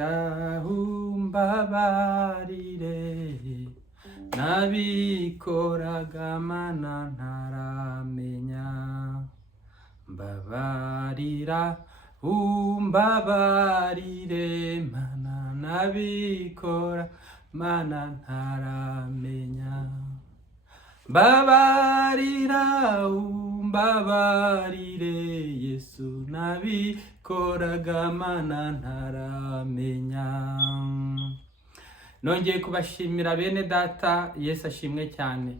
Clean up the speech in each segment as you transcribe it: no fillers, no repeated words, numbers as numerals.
Mbabarira, umbabarire, nabikoraga mana ntaramenya. Mbabarira, umbabarire, mana nabikora mana ntaramenya. Mbabarira, umbabarire, Yesu nabikoraga mana ntaramenya. Nongeye kubashimira bene data, Yesu ashimwe cyane.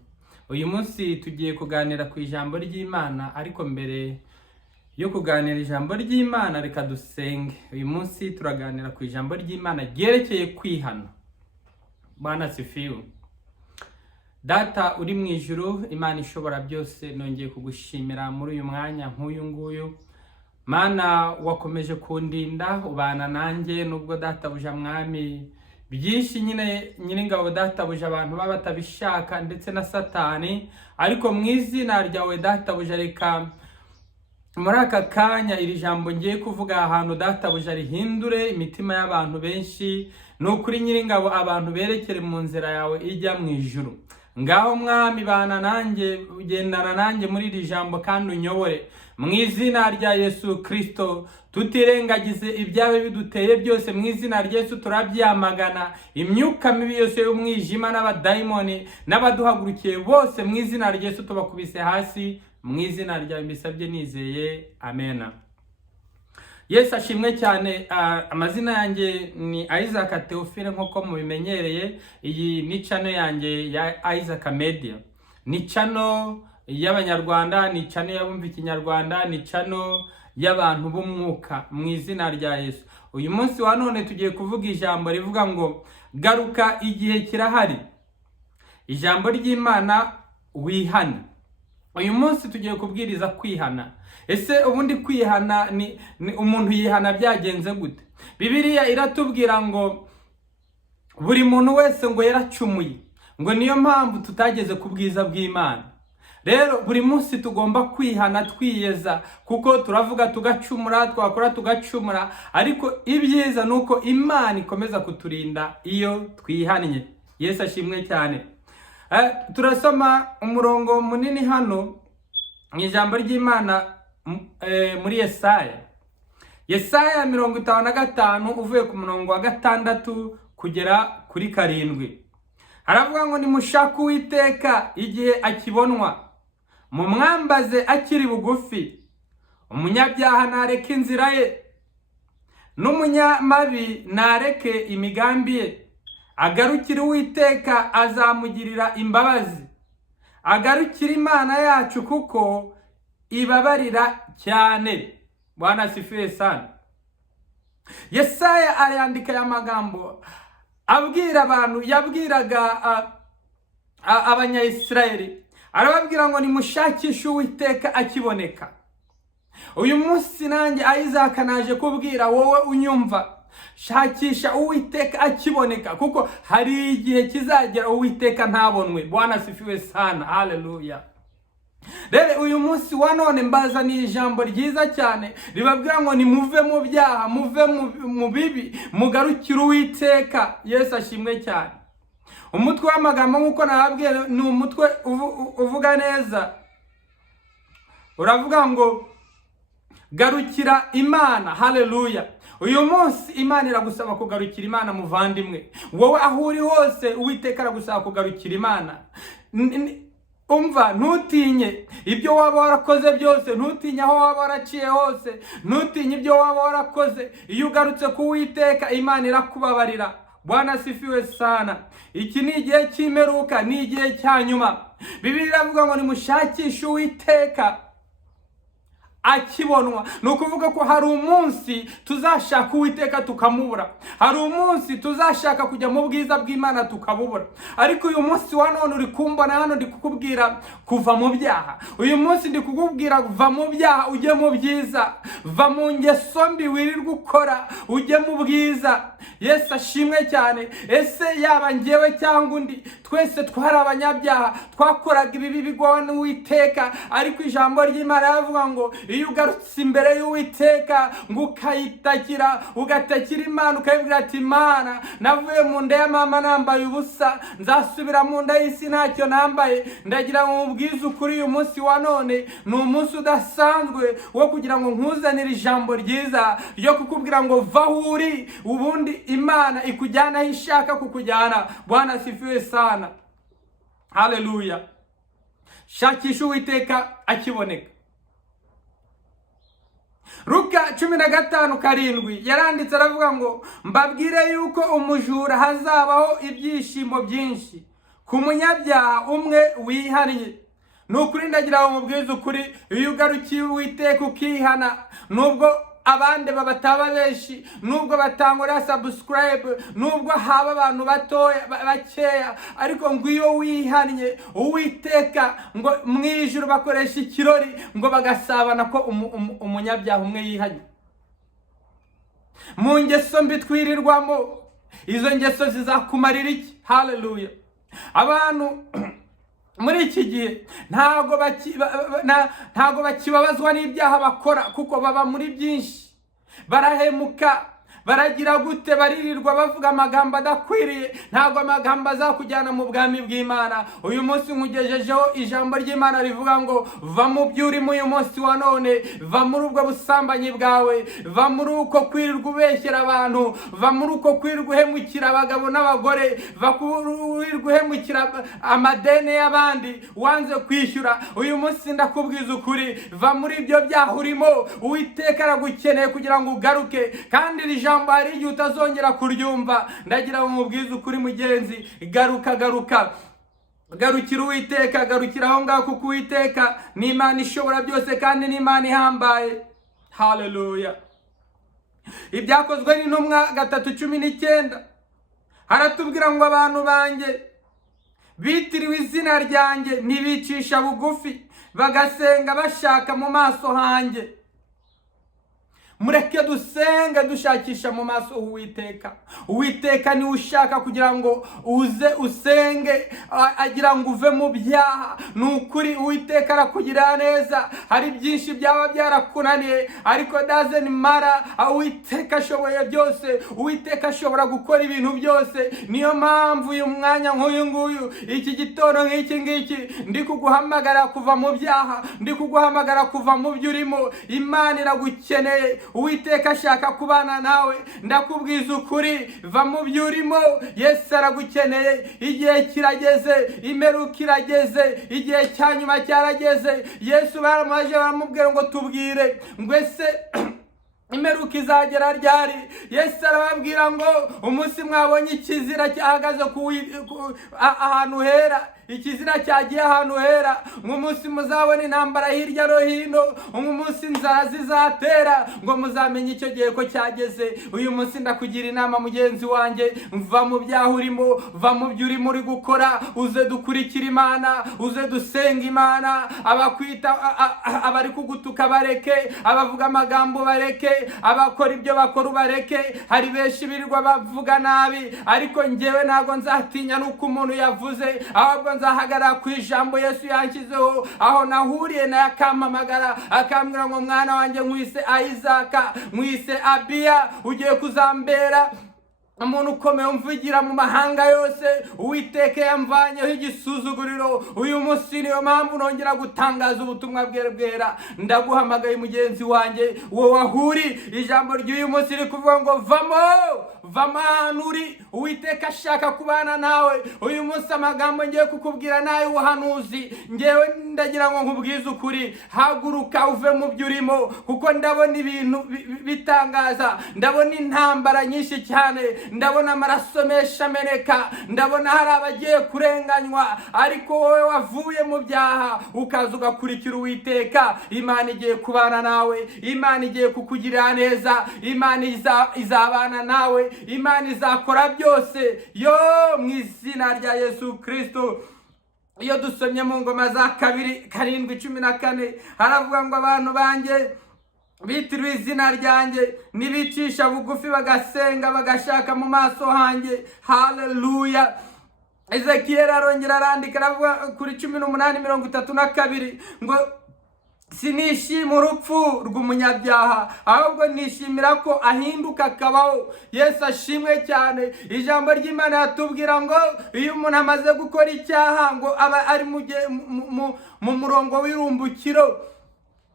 Uyu munsi tugiye kuganira ku ijambo ry'Imana, ariko mbere yo kuganira ijambo ry'Imana reka dusenge. Uyu munsi turaganira ku ijambo ry'Imana ryerekeye kwihana. Bwana sifiwe. Data uri mu ijuru, Imana ishobora byose, nongeye kugushimira muri uyu mwanya nk'uyu nguyu. Mana wakomeje kundinda, ubana nanjye nubwo databuja mwami byinshi nyir'ingabo databuja abantu baba batabishaka ndetse na Satani, ariko mu izina ryawe databuja reka muri aka kanya iri jambo ngiye kuvuga ahantu databuja rihindure imitima y'abantu benshi. Nukuri nyir'ingabo abantu berekere mu nzira yawe ijya mu ijuru. Ngaho mwami bana nanjye, ugendana nanjye muri iri jambo kandi unyobore mu izina rya Yesu Kristo. Tutirengagize ibyawe biduteye byose, mu izina rya Yesu turabyamagana. Imyuka mibi yose y'umwijima n'abadayimoni n'abaduhagurukiye bose, mu izina rya Yesu tubakubise hasi, mu izina ryawe mbisabye nizeye, amena. Yesu ashimwe cyane. Amazina yanjye ni Isaac Theophile nk'uko mubimenyereye. Iyi ni channel yanjye ya Isaac Media, ni channel y'abanyarwanda, ni channel y'abumva ikinyarwanda, ni channel y'abantu b'umwuka, mu izina rya Yesu. Uyu munsi wa none tugiye kuvuga ijambo rivuga ngo garuka, igihe kirahari. Ijambo ry'Imana, wihana. Uyu munsi tugiye kubwiriza kwihana. Ese ubundi kwihana ni umuntu yihana byagenze gute? Bibiliya iratubwira ngo buri muntu wese ngo yaracumuye, ngo niyo mpamvu tutageze ku bwiza bw'Imana. Rero buri munsi tugomba kwihana, twiyeza, kuko turavuga tugacumura, twakora tugacumura, ariko ibyiza nuko Imana ikomeza kuturinda iyo twihannye. Yesu ashimwe cyane. Turasoma umurongo munini hano mu ijambo ry'Imana muri Yesaya 55 uvuye ku murongo wa 6 kugera kuri 7. Haravuga ngo nimushake Uwiteka igihe akibonwa, mumwambaze akiri bugufi. Umunyabyaha nareke inzira ye, n'umunyamabi nareke imigambi ye. Agarukire Uwiteka azamugirira imbabazi, agarukire Imana yacu kuko ibabarira cyane. Bwana sifiwe sana. Yesaya arandika ya magambo abwira abantu, yabwiraga abanyayisirayeli, arababwira ngo nimushakishe Uwiteka akiboneka. Uyu munsi nanjye Isaac naje kubwira wowe unyumva, shakisha Uwiteka akiboneka, kuko hari igihe kizagera Uwiteka ntabonwe. Bwana sifiwe sana. Haleluya. Rero uyu munsi wa none mbaza ni ijambo ryiza cyane ribabwira ngo nimuve mu byaha, muve mu bibi, mugarukire Uwiteka. Yesu ashimwe cyane. Umutwe w'amagambo nk'uko nababwiye ni umutwe uvuga neza. Uravuga ngo garukira Imana. Haleluya. Uyu munsi Imana iragusaba kugarukira Imana muvandimwe. Wowe aho uri hose Uwiteka aragusaba kugarukira Imana. Umva, ntutinye ibyo waba warakoze byose, ntutinye aho waba waraciye hose, ntutinye ibyo waba warakoze. Iyo ugarutse ku Uwiteka, Imana irakubabarira. Bwana sifiwe sana. Iki ni igihe cy'imperuka, ni igihe cya nyuma. Bibiliya iravuga ngo nimushakishe Uwiteka akibonwa. Nukuvuga ko hari umunsi tuzashaka Uwiteka tukamubura, hari umunsi tuzashaka kujya mu bwiza bw'Imana tukabubura. Ariko uyu munsi wa none uri kumbona hano, ndi kukubwira kuva mu byaha. Uyu munsi ndi kukubwira va mu byaha ujye mu byiza, va mu ngeso mbi wirirwa ukora ujye mu bwiza. Yesu ashimwe cyane. Ese yaba njyewe cyangwa undi, twese twari abanyabyaha, twakoraga ibibi bigowe n'Uwiteka, ariko ijambo ry'Imana yavuga ngo iyo ugarutse imbere y'Uwiteka ngo ukayitakira, ugatakira Imana, ukayibwira ati Imana, navuye mu nda ya mama nambaye ubusa, nzasubira mu nda y'isi ntacyo nambaye. Ndagira ngo mubwize ukuri, uyu munsi wa none ni umunsi udasanzwe wo kugira ngo nkuzanire ijambo ryiza ryo kukubwira ngo va aho uri, ubundi Imana ikujyana aho ishaka kukujyana. Bwana asifiwe sana. Haleluya. Shakisha Uwiteka akiboneka. Luka 15:7 yaranditse aravuga ngo mbabwire yuko umujura hazabaho ibyishimo byinshi ku munyabyaha umwe wihannye. Nukuri ndagira ngo mubwize ukuri, iyo ugarukiye Uwiteka ukihana, nubwo abandi babataba benshi, nubwo batangora subscribe, nubwo haba abantu batoya bakeya, ariko ngo iyo wihannye Uwiteka ngo mwijuru bakoresha ikirori ngo bagasabana ko umunyabyaha umwe yihannye. Mu ngeso mbi twirirwamo, izo ngeso zizakumarira iki? Haleluya. Abantu muri iki gihe ntago bakibabazwa n'ibyaha bakora, kuko baba muri byinshi, barahemuka, baragira gute, baririrwa bavuga amagambo adakwiriye. Ntago amagambo azakujyana mu bwami bw'Imana. Uyu munsi nkugejejeho ijambo ry'Imana rivuga ngo va mu byo urimo uyu munsi wa none, va muri ubwo busambanyi bwawe, va muri uko kwirirwa ubeshyera abantu, va muri uko kwirirwa uhemukira abagabo n'abagore, va kwirirwa uhemukira amadeni y'abandi wanze kwishyura. Uyu munsi ndakubwiza ukuri, va muri ibyo byaha urimo. Uwiteka aragukeneye kugira ngo ugaruke, kandi iri jambo hari igihe utazongera kuryumva. Ndagira ngo mubwize ukuri mugenzi, garuka. Garukira Uwiteka, garukira aho ngaho, kuko Uwiteka ni Imana ishobora byose kandi ni Imana ihambaye. Haleluya. Ibyakozwe n'Intumwa 3:19 haratubwira ngo abantu banjye bitiriwe izina ryanjye ntibicisha bugufi bagasenga bashaka mu maso hanjye. Mureke dusenge dushakisha mu maso Uwiteka. Uwiteka ni ushaka kugira ngo uze usenge, agira ngo uve mu byaha. Nukuri Uwiteka arakugira neza. Hari byinshi byaba byarakunaniye, ariko doesn't matter. Uwiteka ashoboye byose. Uwiteka ashobora gukora ibintu byose. Niyo mpamvu uyu mwanya nk'uyu nguyu, iki gitondo nk'iki ngiki, ndi kuguhamagara kuva mu byaha, ndi kuguhamagara kuva mu byo urimo. Imana iragukeneye. Uwiteka ashaka kubana nawe. Ndakubwiza ukuri, va mu byo urimo. Yesu aragukeneye. Igihe kirageze, imperuka irageze, igihe cya nyuma cyarageze. Yesu baramuhaje baramubwira ngo tubwire ngo ese imperuka izagera ryari? Yesu arababwira ngo umunsi mwabonye ikizira cyahagaze ahantu hera, ikizira cyagiye ahantu hera, nk'umunsi muzabona intambara hirya no hino, nk'umunsi inzara zizatera, ngo muzamenye icyo gihe ko cyageze. Uyu munsi ndakugira inama mugenzi wanjye, va mu byaha urimo, va mu byo urimo uri gukora, uze dukurikira Imana, uze dusenga Imana. Abakwita abari kugutuka bareke, abavuga amagambo bareke, abakora ibyo bakora ubareke. Hari benshi birirwa bavuga nabi, ariko njyewe ntago nzatinya nuko umuntu yavuze, ahubwo nzahagarara ku ijambo Yesu yanshyizeho. Aho nahuriye naye akampamagara akambwira ngo mwana wanjye nkwise Isaac, nkwise Abiya, ugiye kuzambera umuntu ukomeye umvugira mu mahanga yose. Uwiteka yamvanyeho igisuzuguriro. Uyu munsi niyo mpamvu nongera gutangaza ubutumwa bwera. Ndaguhamagaye mugenzi wanjye, wowe wahuri, ijambo ry'uyu munsi riri kuvuga ngo vamo ahantu uri. Uwiteka ashaka kubana nawe. Uyu munsi amagambo ngiye kukubwira nawe ubuhanuzi. Ngewe ndagira ngo nkubwize ukuri, haguruka uve mu byo urimo, kuko ndabona ibintu bitangaza. Ndabona intambara nyinshi cyane, ndabona amaraso menshi ameneka, ndabona hari abagiye kurenganywa. Ariko wowe wavuye mu byaha ukaza ugakurikira Uwiteka, Imana igiye kubana nawe. Imana igiye kukugirira neza. Imana izabana nawe. Imana izakora byose yo mu izina rya Yesu Kristo. Iyo dusomye mu Ngoma za 2:7-14 haravuga ngo abantu banjye bitiriwe izina ryanjye nibicisha bugufi bagasenga bagashaka mu maso hanjye. Haleluya. Ezekiyeli arongera arandika aravuga kuri 18:32 ngo sinishima urupfu rw'umunyabyaha, ahubwo nishimira ko ahinduka akabaho. Yesu ashimwe cyane. Ijambo ry'Imana yatubwira ngo iyo umuntu amaze gukora icyaha ngo aba ari mu murongo w'irumbukiro.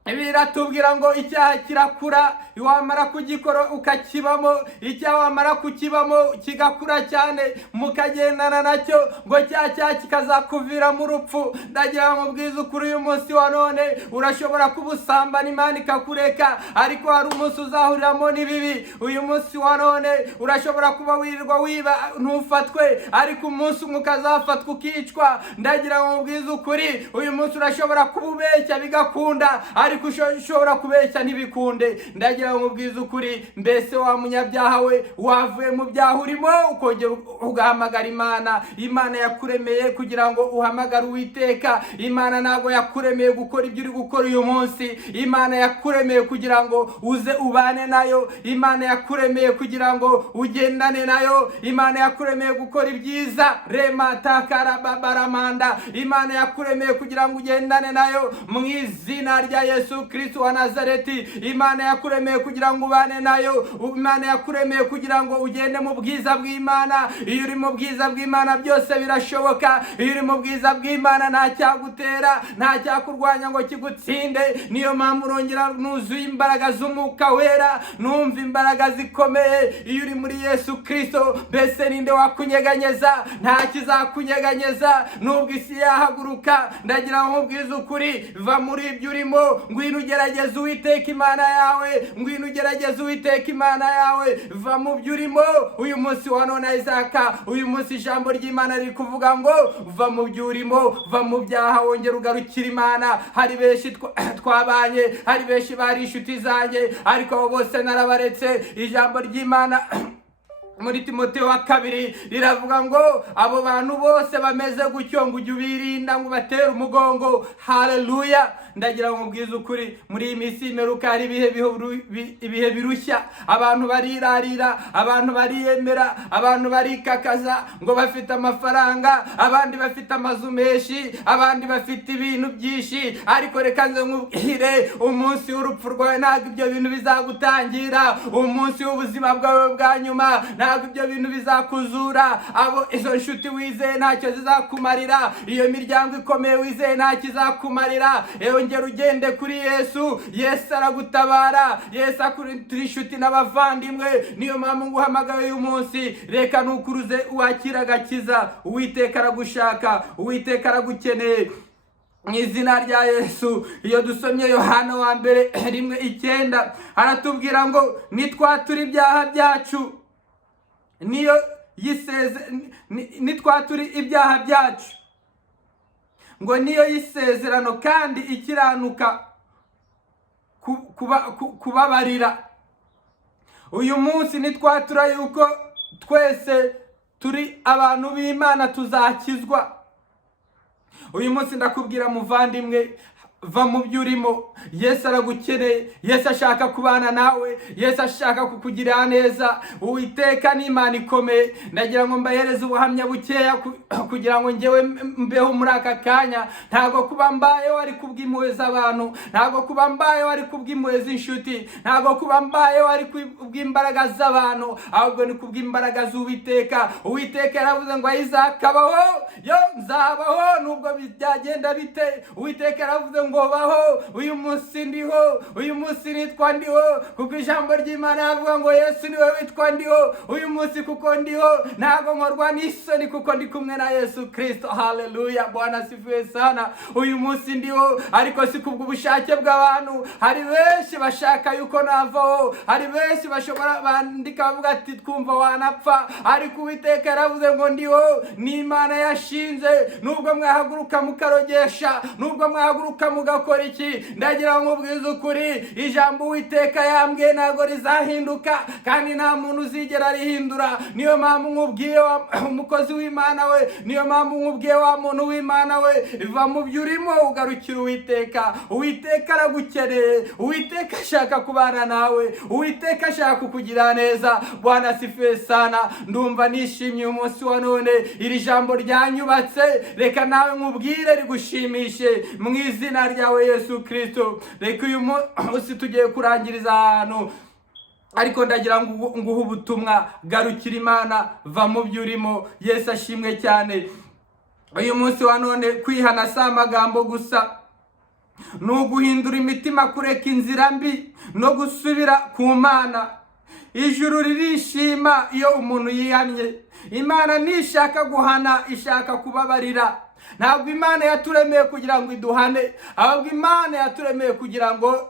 Biratubwira ngo icyaha kirakura, wamara kugikora ukakibamo, icyaha wamara kukibamo kigakura cyane mukagendana nacyo, ngo cyaha kikazakuvira mu rupfu. Ndagira ngo mbwize ukuri uyu munsi wa none urashobora kubusambana Imana ikakureka, ariko hari umunsi uzahuriramo n'ibibi. Uyu munsi wa none urashobora kuba wirirwa wiba ntufatwe, ariko umunsi umwe ukazafatwa ukicwa. Ndagira ngo mbwize ukuri uyu munsi urashobora kububeshya bigakunda, ariko ushobora kubeshya ntibikunde. Ndagira ngo mbwize ukuri, mbese wa munyabyaha we wavuye mu byaha urimo ukongera ugahamagara Imana. Imana yakuremeye kugira ngo uhamagare Uwiteka. Imana ntabwo yakuremeye gukora ibyo uri gukora uyu munsi. Imana yakuremeye kugira ngo uze ubane nayo. Imana yakuremeye kugira ngo ugendane nayo. Imana yakuremeye gukora ibyiza. Rema takara babaramanda. Imana yakuremeye kugira ngo ugendane nayo mu izina rya Yesu Kristo wa Nazareti. Imana yakuremeye kugira ngo ubane nayo. Imana yakuremeye kugira ngo ugende mu bwiza bw'Imana. Iyo uri mu bwiza bw'Imana byose birashoboka. Iyo uri mu bwiza bw'Imana nta cyagutera, nta cyakurwanya ngo kigutsinde. Niyo mpamvu urongera nuzuye imbaraga z'Umwuka Wera, numva imbaraga zikomeye. Iyo uri muri Yesu Kristo, mbese ninde wakunyeganyeza? Nta kizakunyeganyeza. Nubwo isi yahaguruka, ndagira ngo nkubwize ukuri, va muri ibyo urimo, ngwino ugerageze Uwiteka Imana yawe. Ngwino ugerageze Uwiteka Imana yawe, va mu byo urimo. Uyu munsi wa none Isaka, uyu munsi ijambo ry'Imana riri kuvuga ngo va mu byo urimo, va mu byaha, wongera ugarukira Imana. Hari benshi twabanye, hari benshi bari inshuti zanjye, ariko abo bose narabaretse. Ijambo ry'Imana muri Timoteyo wa 2 riravuga ngo abo bantu bose bameze gutyo ngo ujye ubirinda ngo batere umugongo. Haleluya. Ndagira ngo mbwize ukuri, muri iyi minsi imeruka hari ibihe birushya. Abantu barirarira, abantu bariyemera, abantu barikakaza ngo bafite amafaranga, abandi bafite amazu menshi, abandi bafite ibintu byinshi. Ariko reka nze nkubwire, umunsi w'urupfu rwawe ntabwo ibyo bintu bizagutangira. Umunsi w'ubuzima bwawe bwa nyuma ntabwo ibyo bintu bizakuzura. Abo izo nshuti wizeye ntacyo zizakumarira. Iyo miryango ikomeye wizeye ntacyo izakumarira. Ongera ugende kuri Yesu. Yesu aragutabara. Yesu akuri inshuti n'abavandimwe. Niyo mpamvu nguhamagaye uyu munsi, reka nukuruze wakira agakiza. Uwiteka aragushaka, Uwiteka aragukeneye mu izina rya Yesu. Iyo dusomye Yohana wa mbere 1:9 aratubwira ngo nitwatura ibyaha byacu, niyo nitwatura ibyaha byacu ngo niyo yisezerano kandi ikiranuka kubabarira. Uyu munsi nitwatura yuko twese turi abantu b'Imana tuzakizwa. Uyu munsi ndakubwira muvandimwe, va mu byo urimo. Yesu aragukeneye. Yesu ashaka kubana nawe. Yesu ashaka kukugirira neza. Uwiteka ni Imana ikomeye. Ndagira ngo mbahereze ubuhamya bukeya kugira ngo njyewe mbeho muri aka kanya. Ntabwo kuba mbayeho ari kubw'impuhwe z'abantu, ntabwo kuba mbayeho ari kubw'impuhwe z'inshuti, ntabwo kuba mbayeho ari kubw'imbaraga z'abantu, ahubwo ni kubw'imbaraga z'Uwiteka. Uwiteka yaravuze ngo izakabaho, yo nzabaho nubwo byagenda bite. Uwiteka yaravuze ngo baho. Uyu munsi ndiho, uyu munsi nitwa ndiho, kuko ijambo ry'Imana yavuga ngo Yesu niwe witwa ndiho. Uyu munsi kuko ndiho ntabwo nkorwa n'isoni, kuko ndi kumwe na Yesu Kristo. Haleluya. Bwana asifiwe sana. Uyu munsi ndiho, ariko si kubw'ubushake bw'abantu. Hari benshi bashaka yuko navaho, hari benshi bashobora bandika bavuga ati twumva wanapfa, ariko Uwiteka yaravuze ngo ndiho. Ni Imana yashinze. Nubwo mwahaguruka mukarogesha, nubwo mwahaguruka ugakora iki? Ndagira ngo ubwize ukuri, ijambo Uwiteka yambwiye ntabwo rizahinduka kandi nta muntu uzigera rihindura. Niyo mpamvu nkubwiye umukozi w'Imana we, niyo mpamvu nkubwiye wa muntu w'Imana we, va mu byo urimo ugarukira Uwiteka. Uwiteka aragukeneye, Uwiteka ashaka kubana nawe, Uwiteka ashaka kukugira neza. Bwana asifiwe sana. Ndumva nishimye umunsi wa none, iri jambo ryanyubatse, reka nawe nkubwire rigushimishe mu izina ryawe Yesu Kristo. Reka uyu munsi tugiye kurangiriza ahantu, ariko ndagira ngo nguhe ubutumwa, garukira Imana, va mu byo urimo. Yesu ashimwe cyane. Uyu munsi wa none kwihana si amagambo gusa, ni uguhindura imitima, kureka inzira mbi no gusubira ku Mana. Ijuru ririshima iyo umuntu yihannye. Imana ntishaka guhana, ishaka kubabarira. Ntabwo Imana yaturemeye kugira ngo iduhane, ahubwo Imana yaturemeye kugira ngo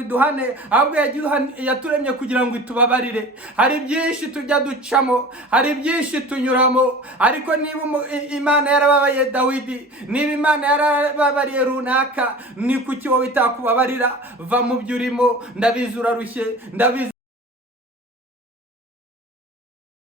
iduhane, ahubwo yaturemye kugira ngo itubabarire. Hari byinshi tujya ducamo, hari byinshi tunyuramo, ariko niba Imana yarababaye Dawidi, niba Imana yarababariye runaka, ni kuki wowe itakubabarira? Va mu byo urimo. Ndabizi urarushye, ndabizi